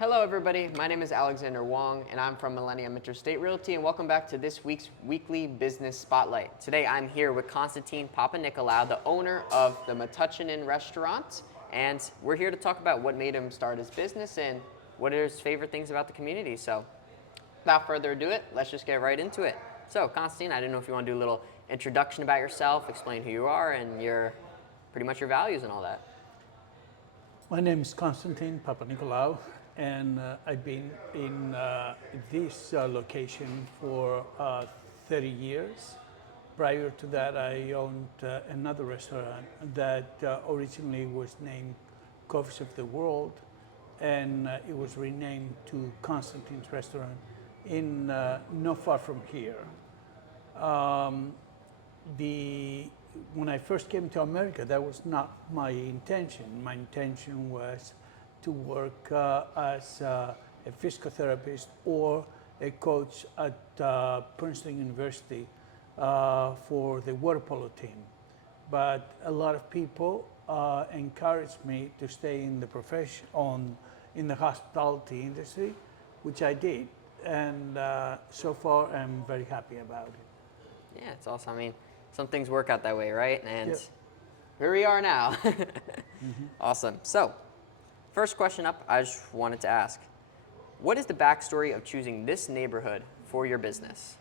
Hello everybody, my name is Alexander Wong and I'm from Millennium Interstate Realty and welcome back to this week's weekly business spotlight. Today I'm here with Constantine Papanicolaou, the owner of the Metuchen restaurant, and we're here to talk about what made him start his business and what are his favorite things about the community. So without further ado, let's just get right into it. So Constantine, I didn't know if you want to do a little introduction about yourself, explain who you are and pretty much your values and all that. My name is Constantine Papanicolaou, and I've been in this location for 30 years. Prior to that, I owned another restaurant that originally was named Coffees of the World, and it was renamed to Constantine's Restaurant in not far from here. When I first came to America, that was not my intention. My intention was to work as a physical therapist or a coach at Princeton University for the water polo team. But a lot of people encouraged me to stay in the profession, in the hospitality industry, which I did. And so far, I'm very happy about it. Yeah, it's awesome. I mean, some things work out that way, right? And Yep. Here we are now. Awesome. So, first question up, I just wanted to ask, what is the backstory of choosing this neighborhood for your business?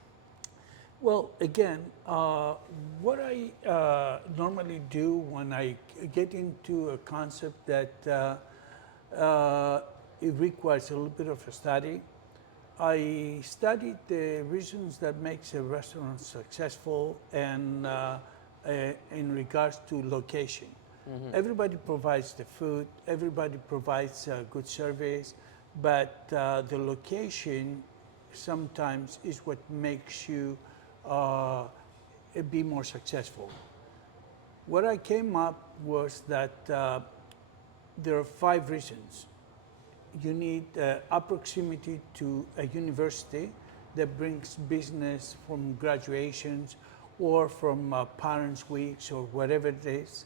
Well, again, what I normally do when I get into a concept that it requires a little bit of a study, I studied the reasons that makes a restaurant successful and in regards to location. Mm-hmm. Everybody provides the food, everybody provides good service, but the location sometimes is what makes you be more successful. What I came up was that there are 5 reasons. You need a proximity to a university that brings business from graduations or from parents' weeks or whatever it is.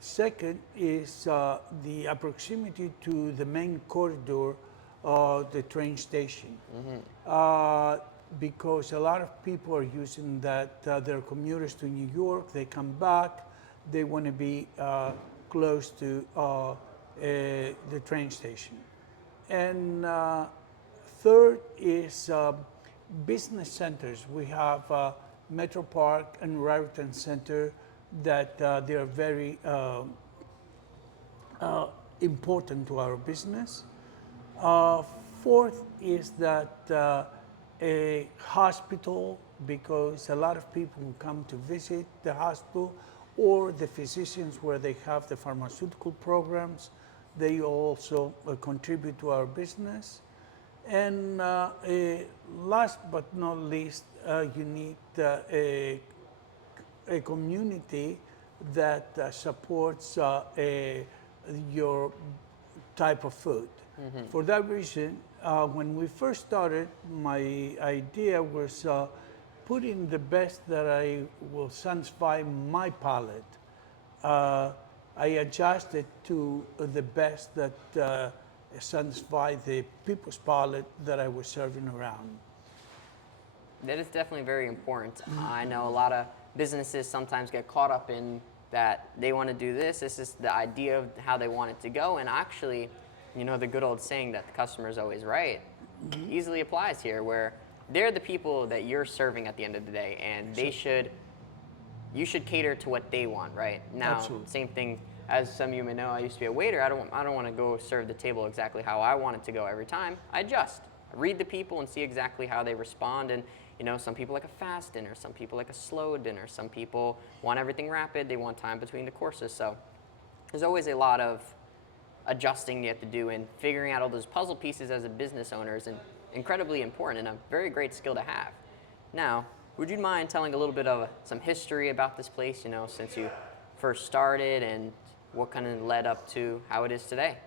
Second is the proximity to the main corridor of the train station. Mm-hmm. Because a lot of people are using that, they're commuters to New York, they come back, they want to be close to the train station. And third is business centers. We have Metro Park and Raritan Center that they are very important to our business. Fourth is that a hospital, because a lot of people who come to visit the hospital or the physicians where they have the pharmaceutical programs, they also contribute to our business. And last but not least, you need a community that supports your type of food. Mm-hmm. For that reason, when we first started, my idea was putting the best that I will satisfy my palate. I adjusted to the best that satisfy the people's palate that I was serving around. That is definitely very important. I know a lot of businesses sometimes get caught up in that they want to do this is the idea of how they want it to go, and actually, you know, the good old saying that the customer is always right, mm-hmm. easily applies here, where they're the people that you're serving at the end of the day, and you should cater to what they want, right? Now, Absolutely. Same thing, as some of you may know, I used to be a waiter. I don't want to go serve the table exactly how I want it to go every time. I adjust. I read the people and see exactly how they respond. And, you know, some people like a fast dinner, some people like a slow dinner, some people want everything rapid, they want time between the courses. So there's always a lot of adjusting you have to do, and figuring out all those puzzle pieces as a business owner is incredibly important and a very great skill to have. Now, would you mind telling a little bit of some history about this place, you know, since you first started and what kind of led up to how it is today?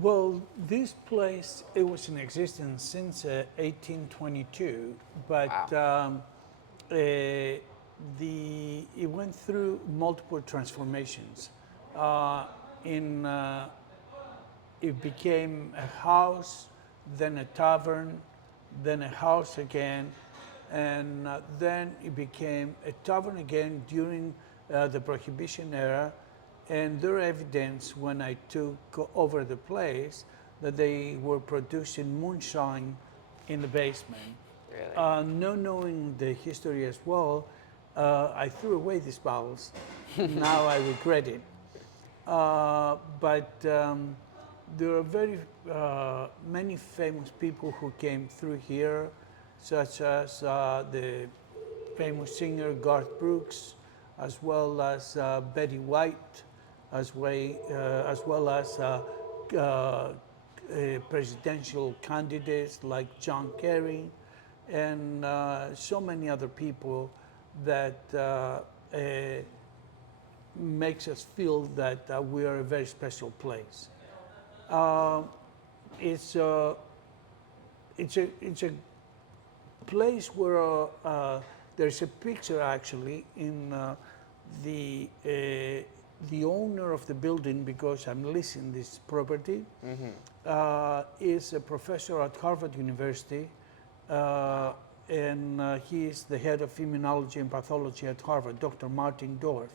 Well, this place, it was in existence since 1822, but Wow. It went through multiple transformations. In it became a house, then a tavern, then a house again, and then it became a tavern again during the Prohibition era. And there are evidence when I took over the place that they were producing moonshine in the basement. Really? Not knowing the history as well, I threw away these bottles. Now I regret it. But there are very many famous people who came through here, such as the famous singer Garth Brooks, as well as Betty White, as well as presidential candidates like John Kerry, and so many other people that makes us feel that we are a very special place. It's a place where there's a picture actually in the owner of the building, because I'm leasing this property, is a professor at Harvard University, and he is the head of immunology and pathology at Harvard, Dr. Martin Dorff.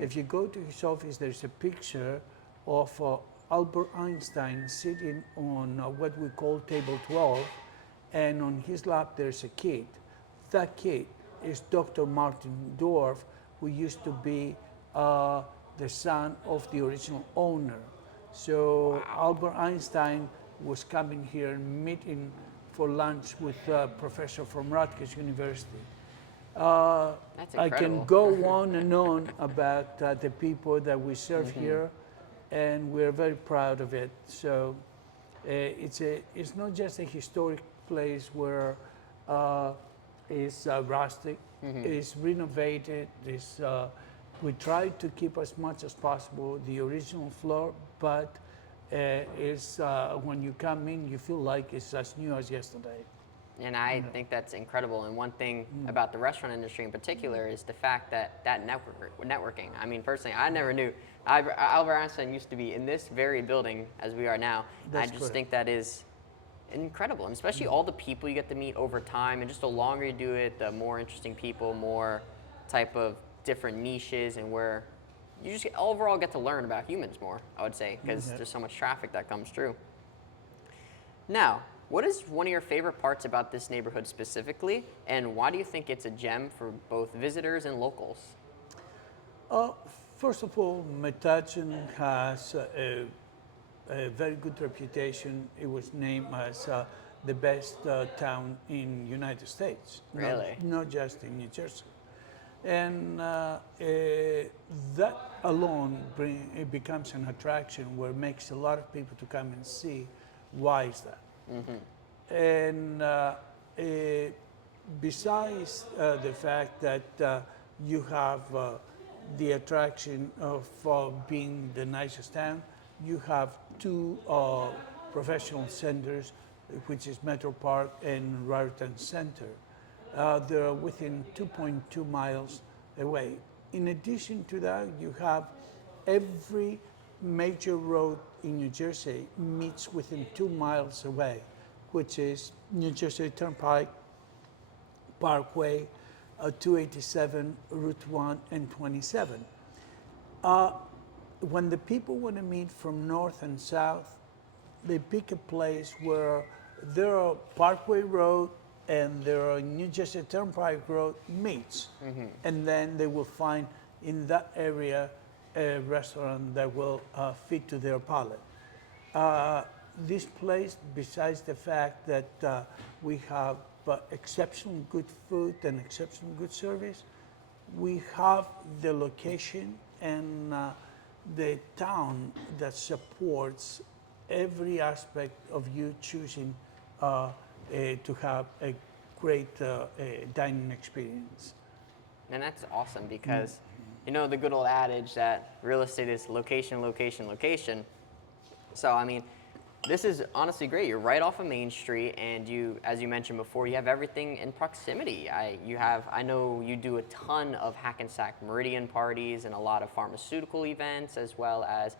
If you go to his office, there's a picture of Albert Einstein sitting on what we call table 12, and on his lap there's a kid. That kid is Dr. Martin Dorff, who used to be the son of the original owner. So Albert Einstein was coming here and meeting for lunch with a professor from Rutgers University. That's I incredible. can go on and on about the people that we serve here, and we're very proud of it. So it's not just a historic place where it's rustic, it's renovated, we try to keep as much as possible the original floor, but when you come in, you feel like it's as new as yesterday. And I think that's incredible. And one thing about the restaurant industry in particular is the fact that networking. I mean, personally, I never knew. Albert Einstein used to be in this very building as we are now. That's I just correct. think that is incredible, and especially all the people you get to meet over time. And just the longer you do it, the more interesting people, more type of different niches, and where you just overall get to learn about humans more, I would say, because there's so much traffic that comes through. Now, what is one of your favorite parts about this neighborhood specifically, and why do you think it's a gem for both visitors and locals? First of all, Metuchen has a very good reputation. It was named as the best town in United States. Really? Not just in New Jersey. And that alone it becomes an attraction where it makes a lot of people to come and see why is that. And besides the fact that you have the attraction of being the nicest town, you have two professional centers, which is Metro Park and Raritan Center. They're within 2.2 miles away. In addition to that, you have every major road in New Jersey meets within 2 miles away, which is New Jersey Turnpike, Parkway, 287, Route 1, and 27. When the people want to meet from north and south, they pick a place where there are Parkway Road and there are New Jersey Turnpike Road meets. And then they will find in that area a restaurant that will fit to their palate. This place, besides the fact that we have exceptional good food and exceptional good service, we have the location and the town that supports every aspect of you choosing to have a great dining experience. And that's awesome because, you know, the good old adage that real estate is location, location, location. So, I mean, this is honestly great. You're right off of Main Street, and you, as you mentioned before, you have everything in proximity. I know you do a ton of Hackensack Meridian parties and a lot of pharmaceutical events, as well as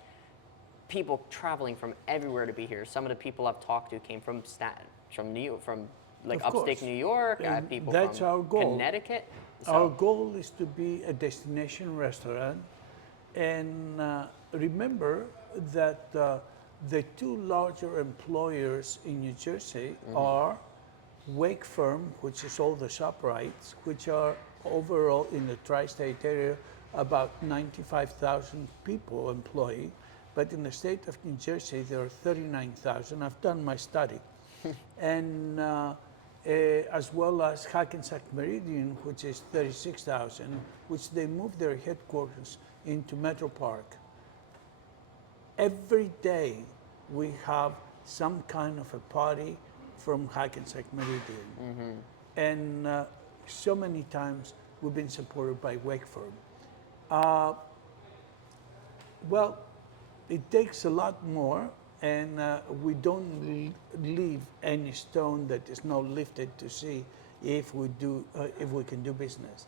people traveling from everywhere to be here. Some of the people I've talked to came from like Of upstate course. New York. I have And people that's from our goal. Connecticut. Our So, goal is to be a destination restaurant. And remember that the two larger employers in New Jersey are Wake Firm, which is all the ShopRites, which are overall in the tri-state area about 95,000 people employee. But in the state of New Jersey, there are 39,000. I've done my study. And as well as Hackensack Meridian, which is 36,000, which they moved their headquarters into Metro Park. Every day we have some kind of a party from Hackensack Meridian. And so many times we've been supported by Wake Firm. Well, it takes a lot more, and we don't leave any stone that is not lifted to see if we can do business.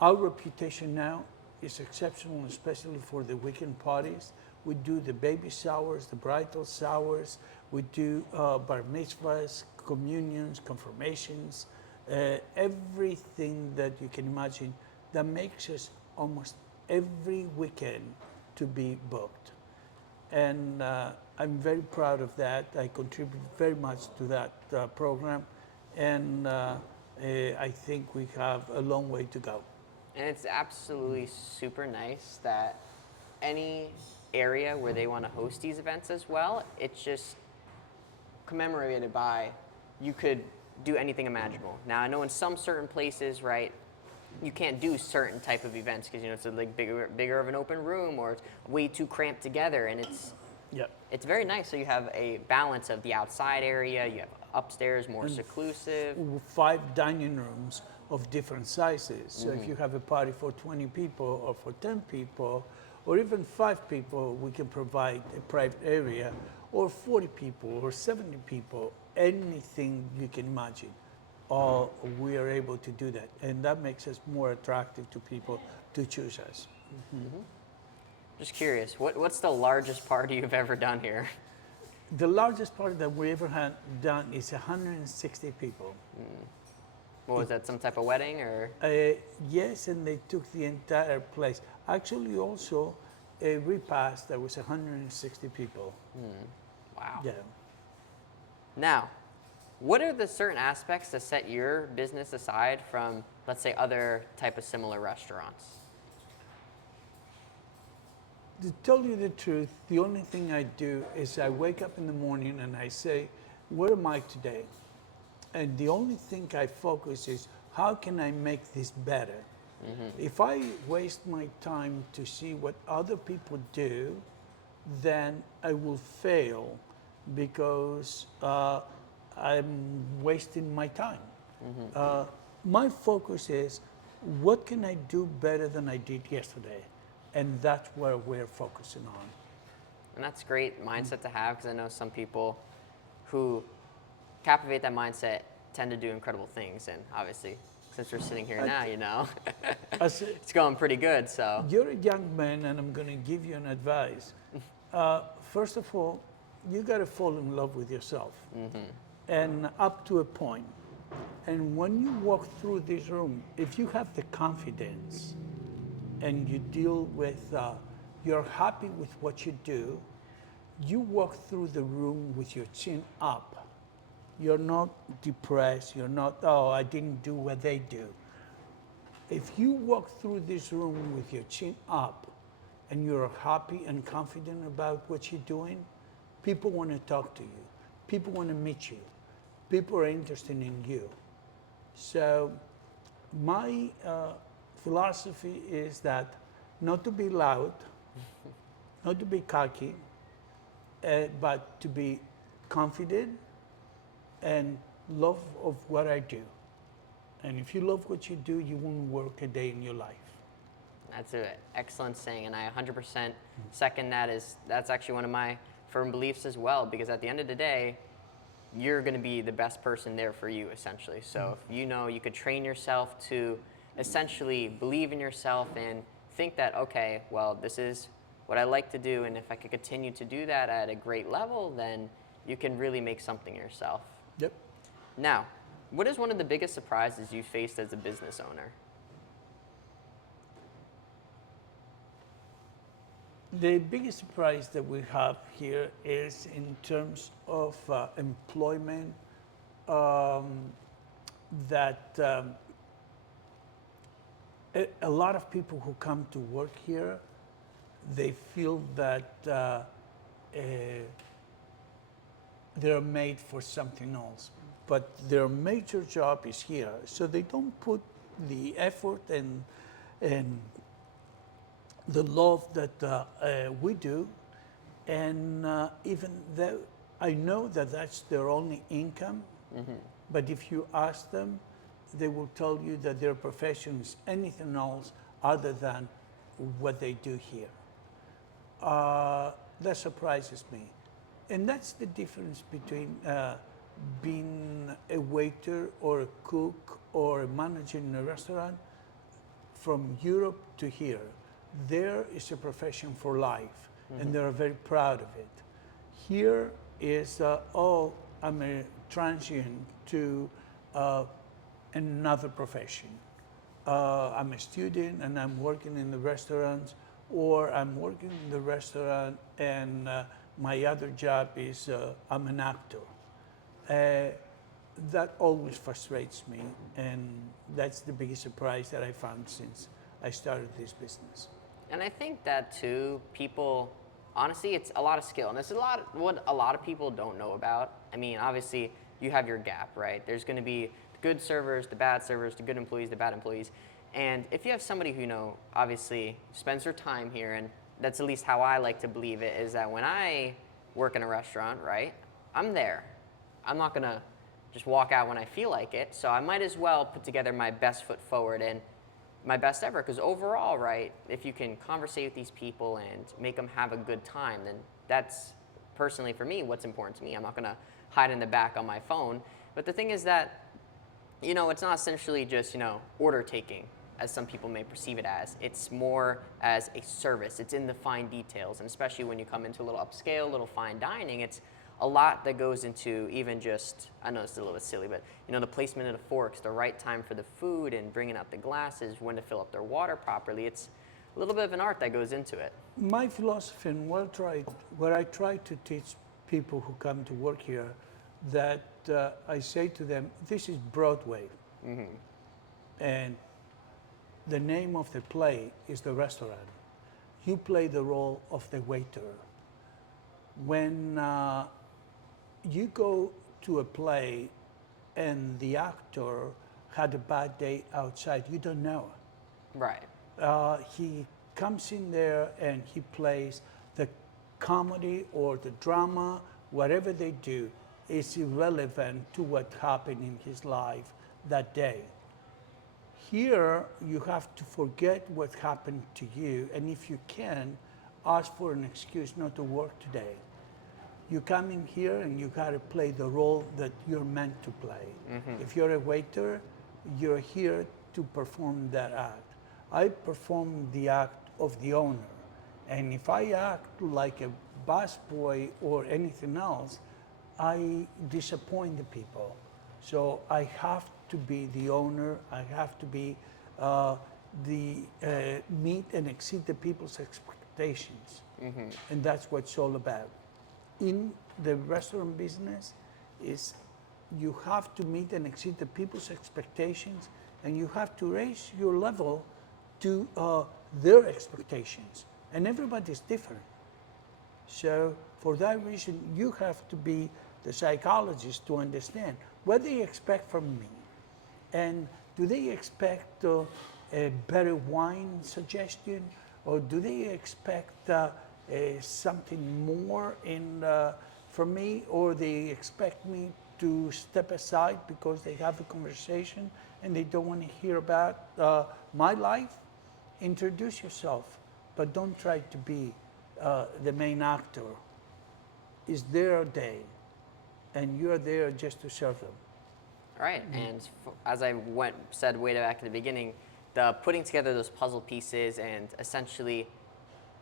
Our reputation now is exceptional, especially for the weekend parties. We do the baby showers, the bridal showers. We do bar mitzvahs, communions, confirmations, everything that you can imagine that makes us almost every weekend to be booked. And I'm very proud of that. I contribute very much to that program, and I think we have a long way to go. and it's absolutely super nice that any area where they want to host these events as well, it's just commemorated by, you could do anything imaginable. Now, I know in some certain places, right, you can't do certain type of events because, you know, it's like bigger of an open room, or it's way too cramped together, and it's very nice. So you have a balance of the outside area, you have upstairs, more seclusive. 5 dining rooms of different sizes. So if you have a party for 20 people or for 10 people, or even 5 people, we can provide a private area, or 40 people or 70 people, anything you can imagine. We are able to do that. And that makes us more attractive to people to choose us. Just curious, what's the largest party you've ever done here? The largest party that we ever had done is 160 people. What was that, some type of wedding or? Yes, and they took the entire place. Actually, also a repast that was 160 people. Wow. Yeah. Now, what are the certain aspects that set your business aside from, let's say, other type of similar restaurants? To tell you the truth, the only thing I do is I wake up in the morning and I say, where am I today? And the only thing I focus is, how can I make this better? If I waste my time to see what other people do, then I will fail because I'm wasting my time. My focus is, what can I do better than I did yesterday? And that's where we're focusing on. And that's a great mindset to have, because I know some people who captivate that mindset tend to do incredible things. And obviously, since we're sitting here now, you know, it's going pretty good. So you're a young man, and I'm going to give you an advice. First of all, you got to fall in love with yourself, and up to a point. And when you walk through this room, if you have the confidence and you deal with, you're happy with what you do, you walk through the room with your chin up. You're not depressed. You're not, oh, I didn't do what they do. If you walk through this room with your chin up and you're happy and confident about what you're doing, people want to talk to you. People want to meet you. People are interested in you. So my philosophy is that not to be loud, not to be cocky, but to be confident and love of what I do. And if you love what you do, you won't work a day in your life. that's an excellent saying, and I 100% second that. That's actually one of my firm beliefs as well, because at the end of the day, you're going to be the best person there for you, essentially. So if you know you could train yourself to essentially believe in yourself and think that, okay, well, this is what I like to do, and if I could continue to do that at a great level, then you can really make something yourself. Yep. Now, what is one of the biggest surprises you faced as a business owner? The biggest surprise that we have here is in terms of employment, um, that a lot of people who come to work here, they feel that they're made for something else, but their major job is here, so they don't put the effort and the love that we do, and even though I know that that's their only income, but if you ask them, they will tell you that their profession is anything else other than what they do here. That surprises me. And that's the difference between being a waiter or a cook or a manager in a restaurant from Europe to here. There is a profession for life, and they're very proud of it. Here is, oh, I'm a transient to another profession. I'm a student and I'm working in the restaurants, or I'm working in the restaurant and my other job is I'm an actor. That always frustrates me, and that's the biggest surprise that I found since I started this business. And I think that too, people, honestly, it's a lot of skill. And this is what a lot of people don't know about. I mean, obviously, you have your gap, right? There's going to be the good servers, the bad servers, the good employees, the bad employees. And if you have somebody who, obviously spends their time here, and that's at least how I like to believe it, is that when I work in a restaurant, right, I'm there. I'm not going to just walk out when I feel like it. So I might as well put together my best foot forward and my best ever, because overall, right, if you can conversate with these people and make them have a good time, then that's personally for me what's important to me. I'm not going to hide in the back on my phone. But the thing is that, it's not essentially just, order taking, as some people may perceive it as. It's more as a service. It's in the fine details, and especially when you come into a little upscale, little fine dining, it's a lot that goes into even just, I know it's a little bit silly, but the placement of the forks, the right time for the food, and bringing out the glasses, when to fill up their water properly. It's a little bit of an art that goes into it. My philosophy and what I try to teach people who come to work here, that I say to them, this is Broadway. And the name of the play is the restaurant. You play the role of the waiter. When you go to a play and the actor had a bad day outside, you don't know. Right. He comes in there and he plays the comedy or the drama, whatever they do is irrelevant to what happened in his life that day. Here, you have to forget what happened to you, and if you can, ask for an excuse not to work today. You come in here and you gotta play the role that you're meant to play. If you're a waiter, you're here to perform that act. I perform the act of the owner. And if I act like a busboy or anything else, I disappoint the people. So I have to be the owner. I have to be meet and exceed the people's expectations. And that's what it's all about. In the restaurant business, is you have to meet and exceed the people's expectations, and you have to raise your level to their expectations. And everybody's different. So for that reason, you have to be the psychologist to understand what they expect from me. And do they expect a better wine suggestion, or do they expect something more from me, or they expect me to step aside because they have a conversation and they don't want to hear about my life? Introduce yourself, but don't try to be the main actor. It's their day, and you're there just to serve them. Right, and as I said way back at the beginning, the putting together those puzzle pieces and essentially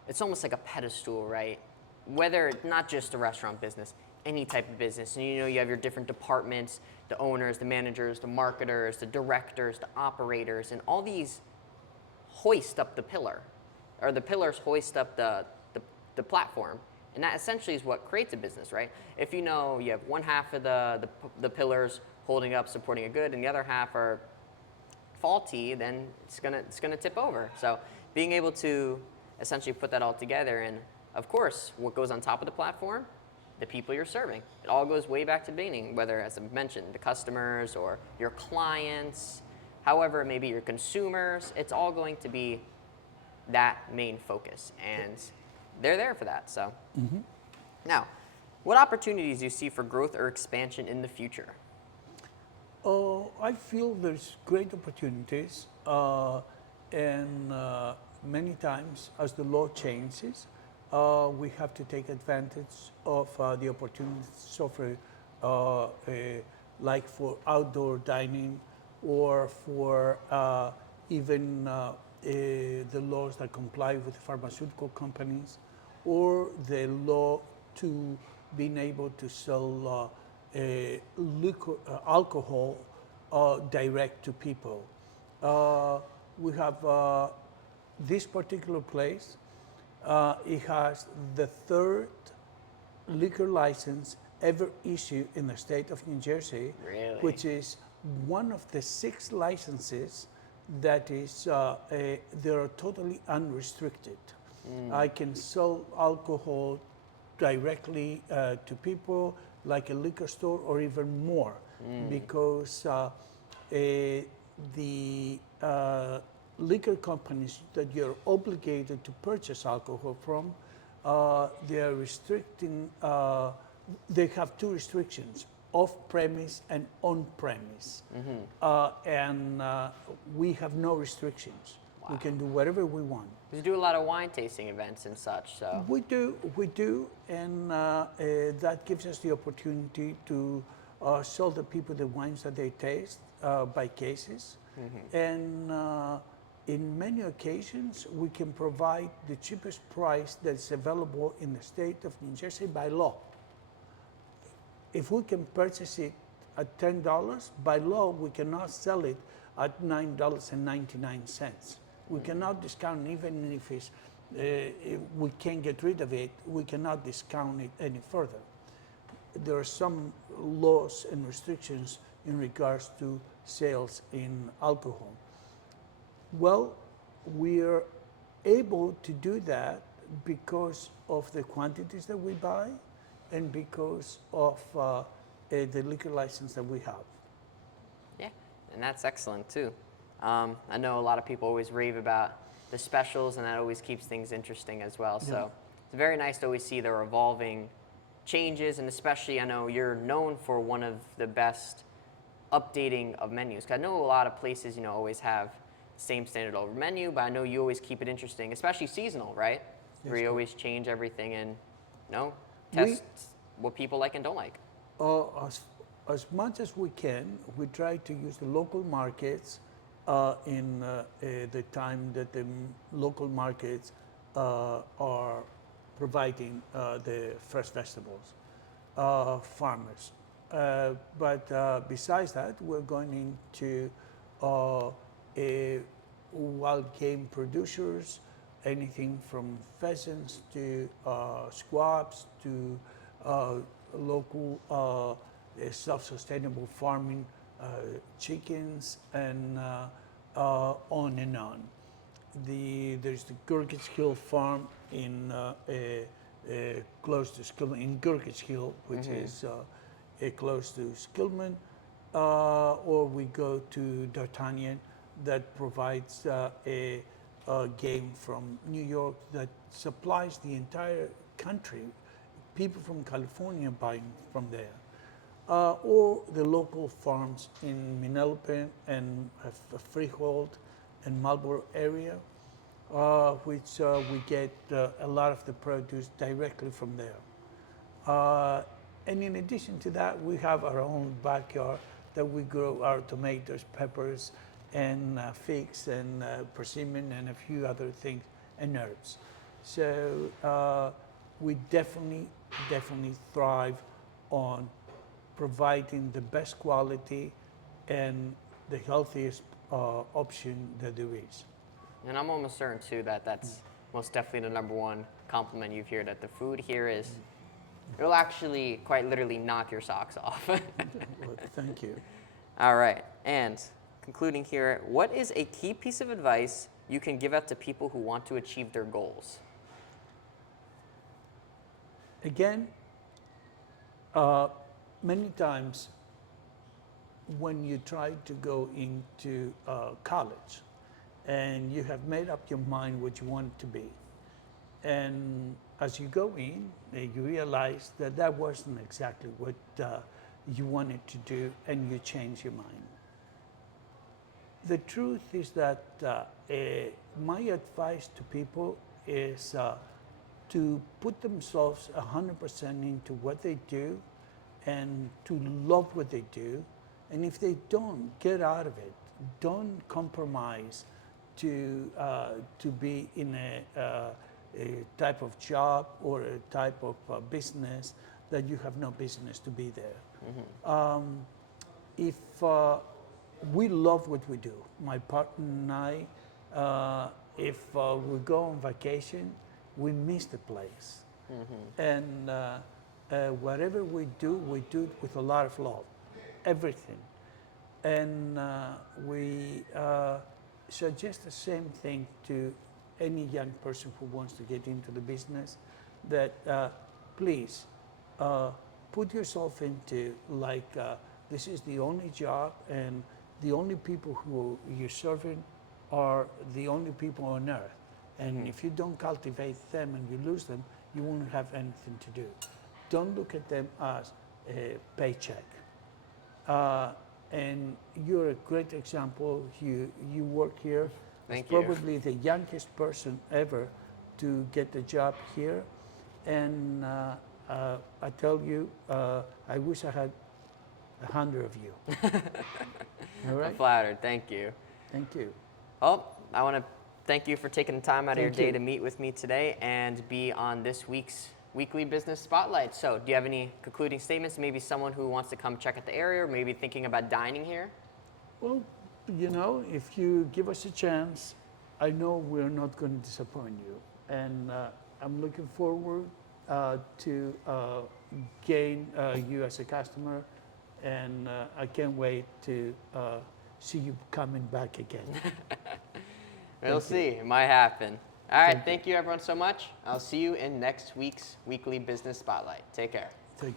it's almost like a pedestal, right? Whether not just a restaurant business, any type of business, and you know you have your different departments, the owners, the managers, the marketers, the directors, the operators, and all these hoist up the pillar, or the pillars hoist up the platform. And that essentially is what creates a business, right? If you know you have one half of the pillars holding up, supporting a good, and the other half are faulty, then it's gonna tip over. So being able to essentially put that all together, and of course, what goes on top of the platform, the people you're serving. It all goes way back to the beginning, whether, as I mentioned, the customers or your clients, however it may be, your consumers. It's all going to be that main focus, and they're there for that. So now, what opportunities do you see for growth or expansion in the future? I feel there's great opportunities, and many times as the law changes, we have to take advantage of the opportunities offered, like for outdoor dining or for even the laws that comply with pharmaceutical companies, or the law to being able to sell alcohol direct to people. We have this particular place. It has the third liquor license ever issued in the state of New Jersey, Really? which is one of the 6 licenses that is they are totally unrestricted. I can sell alcohol directly to people, like a liquor store, or even more, because the liquor companies that you're obligated to purchase alcohol from, they are restricting, they have 2 restrictions: off-premise and on-premise. And we have no restrictions. Wow. We can do whatever we want. You do a lot of wine tasting events and such, so. We do, and that gives us the opportunity to sell the people the wines that they taste by cases. And in many occasions, we can provide the cheapest price that's available in the state of New Jersey by law. If we can purchase it at $10, by law, we cannot sell it at $9.99. We cannot discount, even if it's, if we can't get rid of it, we cannot discount it any further. There are some laws and restrictions in regards to sales in alcohol. Well, we're able to do that because of the quantities that we buy and because of the liquor license that we have. Yeah, and that's excellent too. I know a lot of people always rave about the specials, and that always keeps things interesting as well. Yeah. So it's very nice to always see the evolving changes, and especially I know you're known for one of the best updating of menus. 'Cause I know a lot of places, always have the same standard over menu, but I know you always keep it interesting, especially seasonal, right? Yes, Where you correct. always change everything and test what people like and don't like. As much as we can, we try to use the local markets in the time that the local markets are providing the fresh vegetables, farmers. But besides that, we're going into wild game producers, anything from pheasants to squabs to local self-sustainable farming, chickens, and on and on. There's the Gurgis Hill farm in close to Skillman, in Gurgis Hill, which is close to Skillman, or we go to D'Artagnan that provides a game from New York that supplies the entire country. People from California buying from there. Or the local farms in Middlesex and Freehold and Marlborough area, which we get a lot of the produce directly from there. And in addition to that, we have our own backyard that we grow our tomatoes, peppers, and figs, and persimmon, and a few other things, and herbs. So we definitely thrive on providing the best quality and the healthiest option that there is. And I'm almost certain too that that's most definitely the number one compliment you've heard, that the food here is, it'll actually quite literally knock your socks off. Well, thank you. All right, and concluding here, what is a key piece of advice you can give out to people who want to achieve their goals? Again, many times when you try to go into college and you have made up your mind what you want to be, and as you go in, you realize that that wasn't exactly what you wanted to do, and you change your mind. The truth is that my advice to people is to put themselves 100% into what they do and to love what they do. And if they don't, get out of it. Don't compromise to be in a type of job or a type of business that you have no business to be there. If we love what we do, my partner and I, if we go on vacation, we miss the place. And whatever we do it with a lot of love, everything. And we suggest the same thing to any young person who wants to get into the business, that please put yourself into, like, this is the only job, and the only people who you're serving are the only people on earth. And if you don't cultivate them and you lose them, you won't have anything to do. Don't look at them as a paycheck. And you're a great example. You work here. Thank you. Probably the youngest person ever to get a job here. And I tell you, I wish I had 100 of you. All right? I'm flattered. Thank you. Thank you. Well, I want to thank you for taking the time out of your Thank day you. to meet with me today and be on this week's Weekly Business Spotlight. So, do you have any concluding statements? Maybe someone who wants to come check out the area, or maybe thinking about dining here? Well, you know, if you give us a chance, I know we're not going to disappoint you. And I'm looking forward to gain you as a customer. And I can't wait to see you coming back again. We'll see. It might happen. All right. Thank you, everyone, so much. I'll see you in next week's Weekly Business Spotlight. Take care. Thank you.